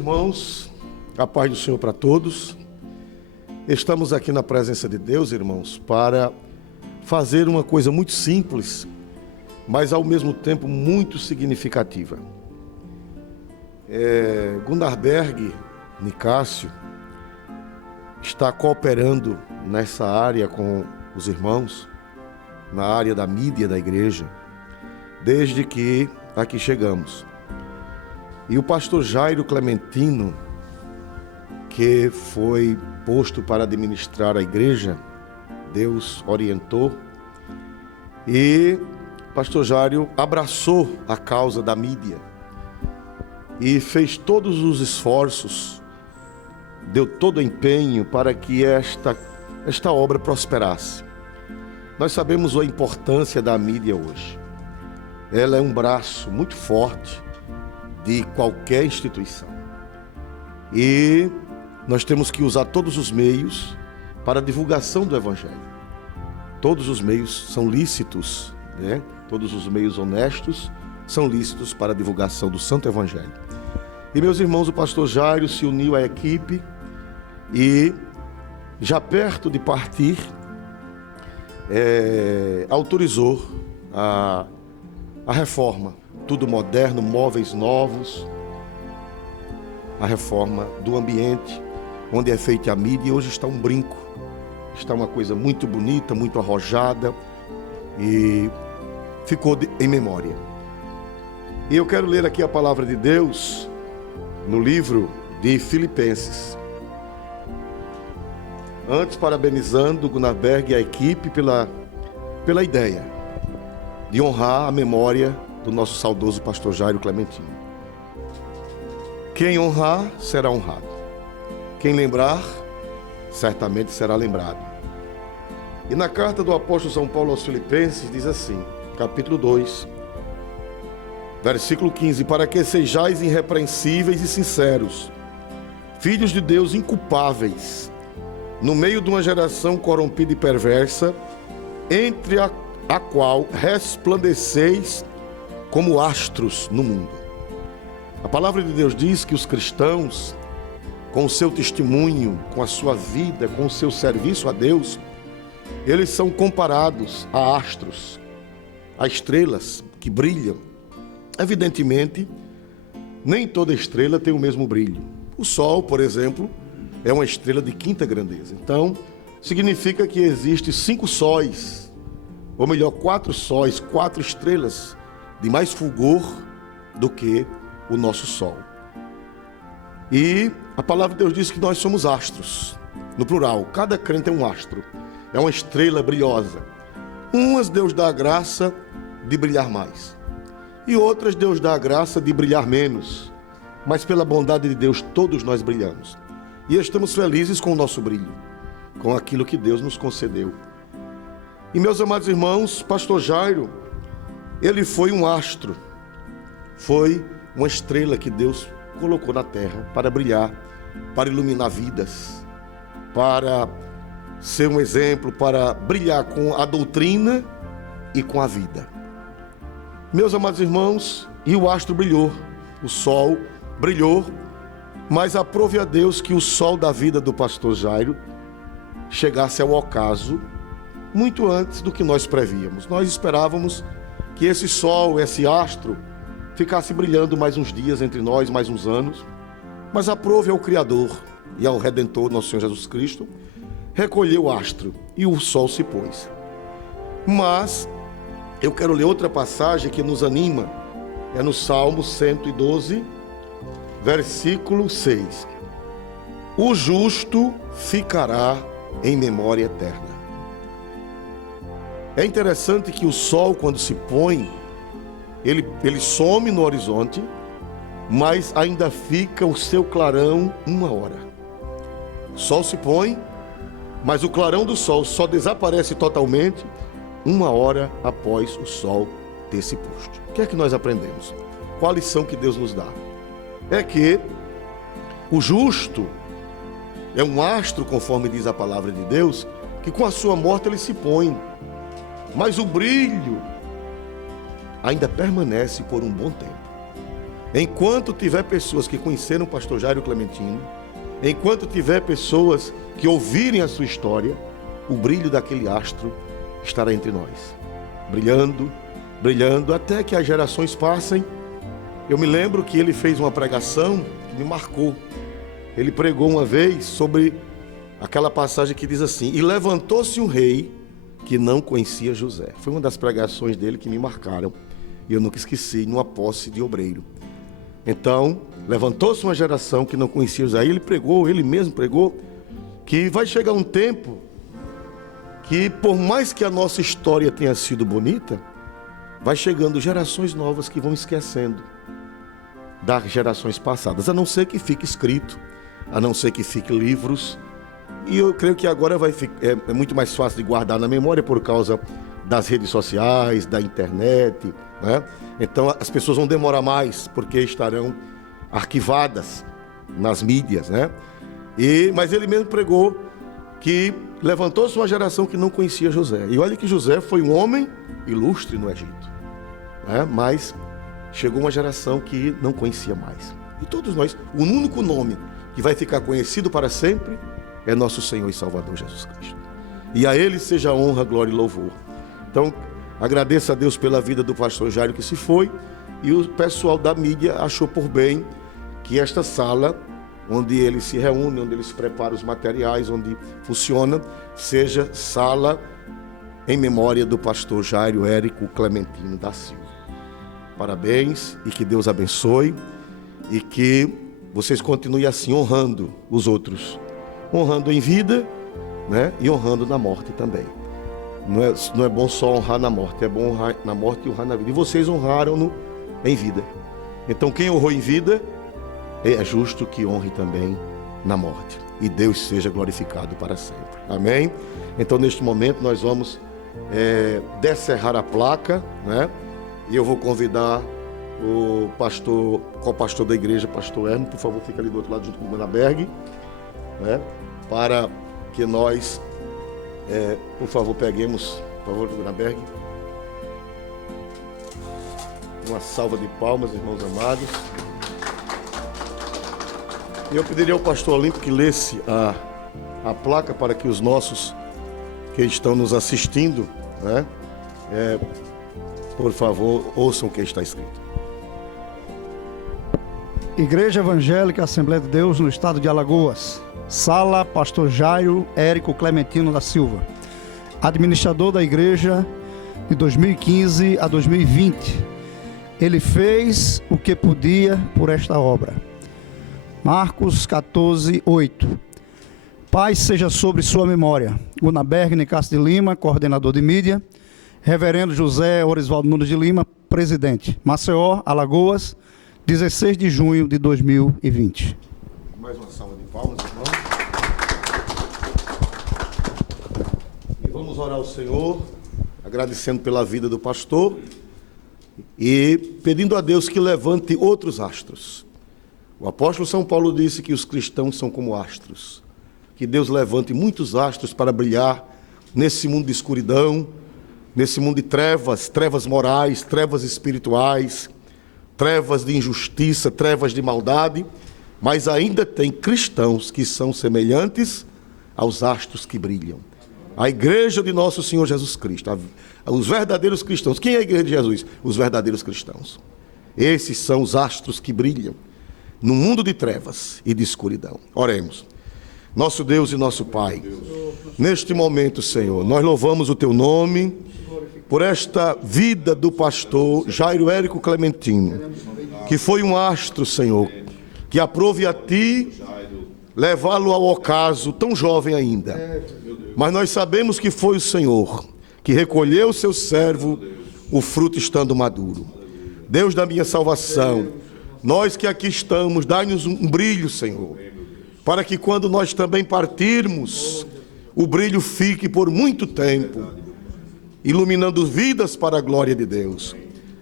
irmãos, a paz do Senhor para todos. Estamos aqui na presença de Deus, irmãos, para fazer uma coisa muito simples, mas ao mesmo tempo muito significativa. Gunnar Berg Nicásio está cooperando nessa área com os irmãos, na área da mídia da igreja, desde que aqui chegamos. E o pastor Jairo Clementino, que foi posto para administrar a igreja, Deus orientou, e o pastor Jairo abraçou a causa da mídia e fez todos os esforços, deu todo o empenho para que esta obra prosperasse. Nós sabemos a importância da mídia hoje. Ela é um braço muito forte de qualquer instituição. E nós temos que usar todos os meios para a divulgação do Evangelho. Todos os meios são lícitos, né? Todos os meios honestos são lícitos para a divulgação do Santo Evangelho. E, meus irmãos, o pastor Jairo se uniu à equipe e, já perto de partir, autorizou a reforma. Tudo moderno, móveis novos, a reforma do ambiente, onde é feita a mídia, e hoje está um brinco, está uma coisa muito bonita, muito arrojada, e ficou em memória. E eu quero ler aqui a palavra de Deus, no livro de Filipenses. Antes, parabenizando Gunnar Berg e a equipe pela ideia de honrar a memória do nosso saudoso pastor Jairo Clementino. Quem honrar, será honrado. Quem lembrar, certamente será lembrado. E na carta do apóstolo São Paulo aos Filipenses, diz assim, capítulo 2, versículo 15, para que sejais irrepreensíveis e sinceros, filhos de Deus inculpáveis, no meio de uma geração corrompida e perversa, entre a qual resplandeceis como astros no mundo. A palavra de Deus diz que os cristãos, com o seu testemunho, com a sua vida, com o seu serviço a Deus, eles são comparados a astros, a estrelas que brilham. Evidentemente, nem toda estrela tem o mesmo brilho. O Sol, por exemplo, é uma estrela de quinta grandeza. Então, significa que existem 5 sóis, ou melhor, 4 sóis, 4 estrelas de mais fulgor do que o nosso Sol. E a palavra de Deus diz que nós somos astros, no plural. Cada crente é um astro, é uma estrela brilhosa. Umas Deus dá a graça de brilhar mais, e outras Deus dá a graça de brilhar menos. Mas pela bondade de Deus todos nós brilhamos. E estamos felizes com o nosso brilho, com aquilo que Deus nos concedeu. E, meus amados irmãos, pastor Jairo, ele foi um astro, foi uma estrela que Deus colocou na terra para brilhar, para iluminar vidas, para ser um exemplo, para brilhar com a doutrina e com a vida. Meus amados irmãos, e o astro brilhou, o sol brilhou, mas aprove a Deus que o sol da vida do pastor Jairo chegasse ao ocaso muito antes do que nós prevíamos. Nós esperávamos que esse sol, esse astro, ficasse brilhando mais uns dias entre nós, mais uns anos, mas aprove ao Criador e ao Redentor, nosso Senhor Jesus Cristo, recolher o astro e o sol se pôs. Mas eu quero ler outra passagem que nos anima, é no Salmo 112, versículo 6. O justo ficará em memória eterna. É interessante que o sol, quando se põe, ele some no horizonte, mas ainda fica o seu clarão 1 hora. O sol se põe, mas o clarão do sol só desaparece totalmente 1 hora após o sol ter se posto. O que é que nós aprendemos? Qual a lição que Deus nos dá? É que o justo é um astro, conforme diz a palavra de Deus, que com a sua morte ele se põe, mas o brilho ainda permanece por um bom tempo. Enquanto tiver pessoas que conheceram o pastor Jairo Clementino, enquanto tiver pessoas que ouvirem a sua história, o brilho daquele astro estará entre nós, brilhando, brilhando, até que as gerações passem. Eu me lembro que ele fez uma pregação que me marcou. Ele pregou uma vez sobre aquela passagem que diz assim: e levantou-se um rei que não conhecia José. Foi uma das pregações dele que me marcaram, e eu nunca esqueci, numa posse de obreiro. Então, levantou-se uma geração que não conhecia José. Ele pregou, ele mesmo pregou, que vai chegar um tempo que, por mais que a nossa história tenha sido bonita, vai chegando gerações novas que vão esquecendo das gerações passadas, a não ser que fique escrito, a não ser que fique livros. E eu creio que agora é muito mais fácil de guardar na memória por causa das redes sociais, da internet, né? Então as pessoas vão demorar mais, porque estarão arquivadas nas mídias, né? Mas ele mesmo pregou que levantou-se uma geração que não conhecia José. E olha que José foi um homem ilustre no Egito, né? Mas chegou uma geração que não conhecia mais. E todos nós, o único nome que vai ficar conhecido para sempre é nosso Senhor e Salvador Jesus Cristo. E a Ele seja honra, glória e louvor. Então, agradeço a Deus pela vida do pastor Jairo que se foi, e o pessoal da mídia achou por bem que esta sala, onde eles se reúnem, onde eles preparam os materiais, onde funciona, seja sala em memória do pastor Jairo Érico Clementino da Silva. Parabéns, e que Deus abençoe, e que vocês continuem assim, honrando os outros, honrando em vida, né? E honrando na morte também. Não é bom só honrar na morte, é bom honrar na morte e honrar na vida. E vocês honraram-no em vida. Então quem honrou em vida, é justo que honre também na morte. E Deus seja glorificado para sempre. Amém? Então neste momento nós vamos descerrar a placa, né? E eu vou convidar o pastor, co-pastor da igreja, pastor Hermo, por favor, fica ali do outro lado junto com o Manaberg, né? Para que nós, por favor, peguemos, por favor, Manaberg. Uma salva de palmas, irmãos amados. E eu pediria ao pastor Olímpio que lesse a placa para que os nossos que estão nos assistindo, né? Por favor, ouçam o que está escrito. Igreja Evangélica Assembleia de Deus no estado de Alagoas. Sala pastor Jairo Érico Clementino da Silva. Administrador da igreja de 2015 a 2020. Ele fez o que podia por esta obra. Marcos 14, 8. Paz seja sobre sua memória. Gunaberg Nicasso de Lima, coordenador de mídia. Reverendo José Orisvaldo Nunes de Lima, presidente. Maceió, Alagoas, 16 de junho de 2020. Mais uma salva de palmas, irmão. E vamos orar ao Senhor, agradecendo pela vida do pastor e pedindo a Deus que levante outros astros. O apóstolo São Paulo disse que os cristãos são como astros. Que Deus levante muitos astros para brilhar nesse mundo de escuridão, nesse mundo de trevas, trevas morais, trevas espirituais, trevas de injustiça, trevas de maldade, mas ainda tem cristãos que são semelhantes aos astros que brilham. A igreja de nosso Senhor Jesus Cristo, os verdadeiros cristãos. Quem é a igreja de Jesus? Os verdadeiros cristãos. Esses são os astros que brilham no mundo de trevas e de escuridão. Oremos. Nosso Deus e nosso Pai, neste momento, Senhor, nós louvamos o Teu nome por esta vida do pastor Jairo Érico Clementino, que foi um astro, Senhor, que aprove a Ti levá-lo ao ocaso, tão jovem ainda. Mas nós sabemos que foi o Senhor que recolheu o seu servo, o fruto estando maduro. Deus da minha salvação, nós que aqui estamos, dai-nos um brilho, Senhor, para que quando nós também partirmos, o brilho fique por muito tempo, iluminando vidas para a glória de Deus.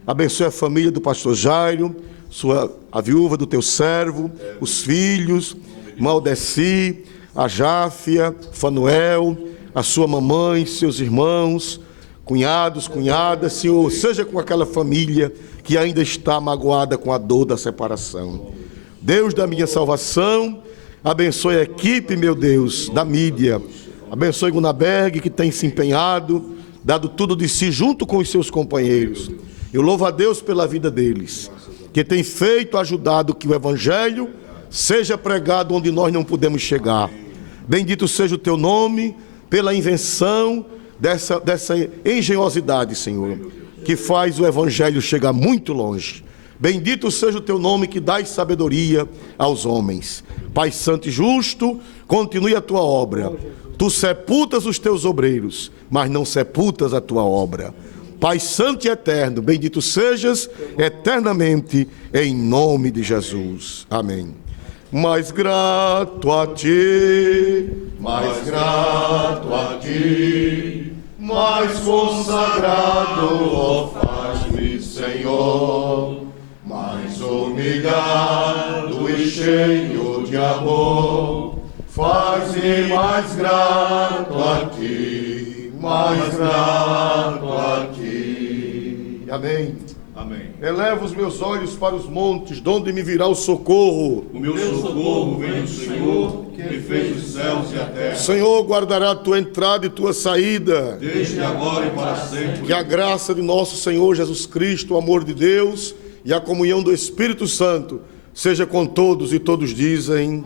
Abençoe a família do pastor Jairo, a viúva do teu servo, os filhos, Maldeci, a Jáfia, Fanuel, a sua mamãe, seus irmãos, cunhados, cunhadas. Senhor, seja com aquela família que ainda está magoada com a dor da separação. Deus da minha salvação, abençoe a equipe, meu Deus, da mídia. Abençoe Gunaberg, que tem se empenhado, dado tudo de si junto com os seus companheiros. Eu louvo a Deus pela vida deles, que tem feito, ajudado que o Evangelho seja pregado onde nós não podemos chegar. Bendito seja o teu nome pela invenção dessa engenhosidade, Senhor, que faz o Evangelho chegar muito longe. Bendito seja o teu nome que dás sabedoria aos homens. Pai santo e justo, continue a tua obra. Tu sepultas os teus obreiros, mas não sepultas a tua obra. Pai santo e eterno, bendito sejas eternamente, em nome de Jesus. Amém. Mais grato a ti, mais grato a ti, mais consagrado, ó faz-me, Senhor, mais humilhado e cheio de amor, faz-me mais grato a ti, mais grato a ti. Amém. Amém. Eleva os meus olhos para os montes, de onde me virá o socorro. O meu socorro vem do Senhor, que fez os céus e a terra. O Senhor guardará a tua entrada e tua saída. Desde agora e para sempre. Que a graça de nosso Senhor Jesus Cristo, o amor de Deus e a comunhão do Espírito Santo seja com todos, e todos dizem...